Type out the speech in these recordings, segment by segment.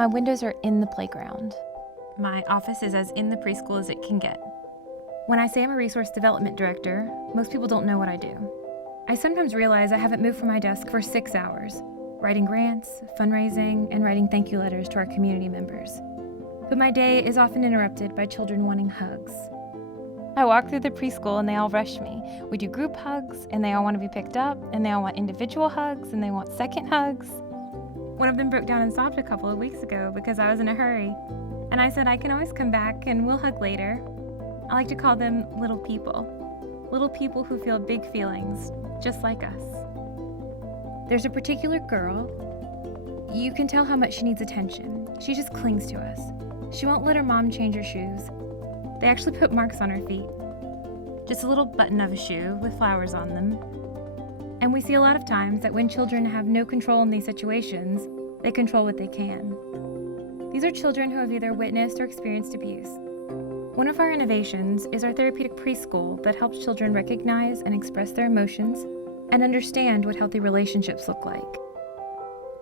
My windows are in the playground. My office is as in the preschool as it can get. When I say I'm a resource development director, most people don't know what I do. I sometimes realize I haven't moved from my desk for 6 hours, writing grants, fundraising, and writing thank you letters to our community members. But my day is often interrupted by children wanting hugs. I walk through the preschool and they all rush me. We do group hugs and they all want to be picked up, and they all want individual hugs and they want second hugs. One of them broke down and sobbed a couple of weeks ago because I was in a hurry. And I said I can always come back and we'll hug later. I like to call them little people who feel big feelings, just like us. There's a particular girl. You can tell how much she needs attention. She just clings to us. She won't let her mom change her shoes. They actually put marks on her feet. Just a little button of a shoe with flowers on them. And we see a lot of times that when children have no control in these situations, they control what they can. These are children who have either witnessed or experienced abuse. One of our innovations is our therapeutic preschool that helps children recognize and express their emotions and understand what healthy relationships look like.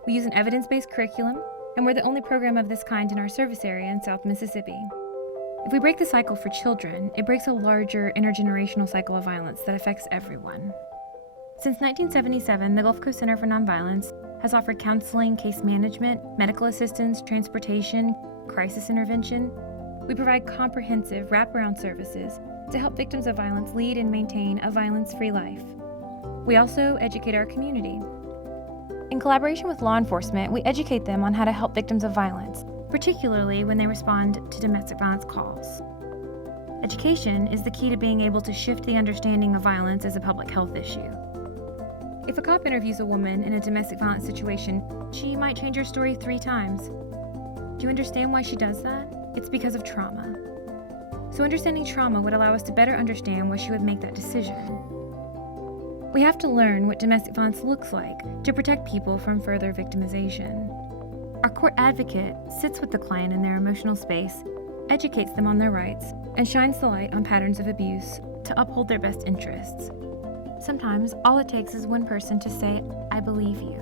We use an evidence-based curriculum, and we're the only program of this kind in our service area in South Mississippi. If we break the cycle for children, it breaks a larger intergenerational cycle of violence that affects everyone. Since 1977, the Gulf Coast Center for Nonviolence has offered counseling, case management, medical assistance, transportation, crisis intervention. We provide comprehensive wraparound services to help victims of violence lead and maintain a violence-free life. We also educate our community. In collaboration with law enforcement, we educate them on how to help victims of violence, particularly when they respond to domestic violence calls. Education is the key to being able to shift the understanding of violence as a public health issue. If a cop interviews a woman in a domestic violence situation, she might change her story 3 times. Do you understand why she does that? It's because of trauma. So understanding trauma would allow us to better understand why she would make that decision. We have to learn what domestic violence looks like to protect people from further victimization. Our court advocate sits with the client in their emotional space, educates them on their rights, and shines the light on patterns of abuse to uphold their best interests. Sometimes, all it takes is one person to say, "I believe you."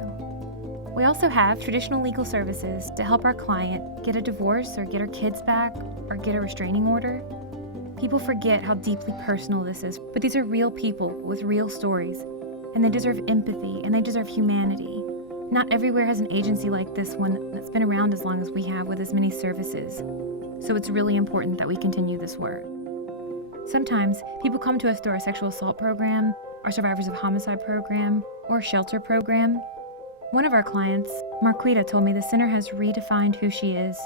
We also have traditional legal services to help our client get a divorce or get her kids back or get a restraining order. People forget how deeply personal this is, but these are real people with real stories, and they deserve empathy and they deserve humanity. Not everywhere has an agency like this one that's been around as long as we have with as many services. So it's really important that we continue this work. Sometimes people come to us through our sexual assault program, our survivors of homicide program, or shelter program. One of our clients, Marquita, told me the center has redefined who she is,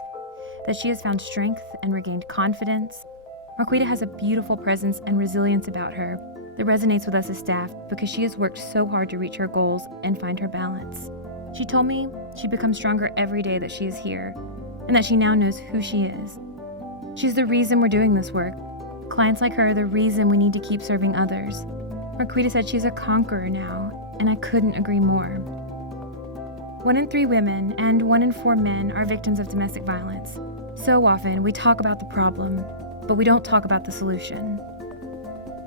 that she has found strength and regained confidence. Marquita has a beautiful presence and resilience about her that resonates with us as staff because she has worked so hard to reach her goals and find her balance. She told me she becomes stronger every day that she is here, and that she now knows who she is. She's the reason we're doing this work. Clients like her are the reason we need to keep serving others. Marquita said she's a conqueror now, and I couldn't agree more. 1 in 3 women and 1 in 4 men are victims of domestic violence. So often we talk about the problem, but we don't talk about the solution.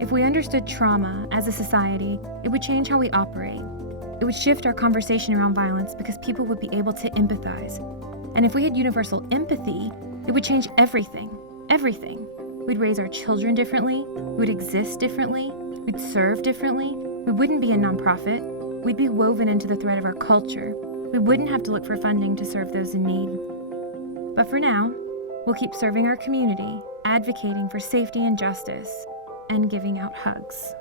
If we understood trauma as a society, it would change how we operate. It would shift our conversation around violence because people would be able to empathize. And if we had universal empathy, it would change everything. Everything. We'd raise our children differently, we would exist differently, we'd serve differently, we wouldn't be a nonprofit, we'd be woven into the thread of our culture. We wouldn't have to look for funding to serve those in need. But for now, we'll keep serving our community, advocating for safety and justice, and giving out hugs.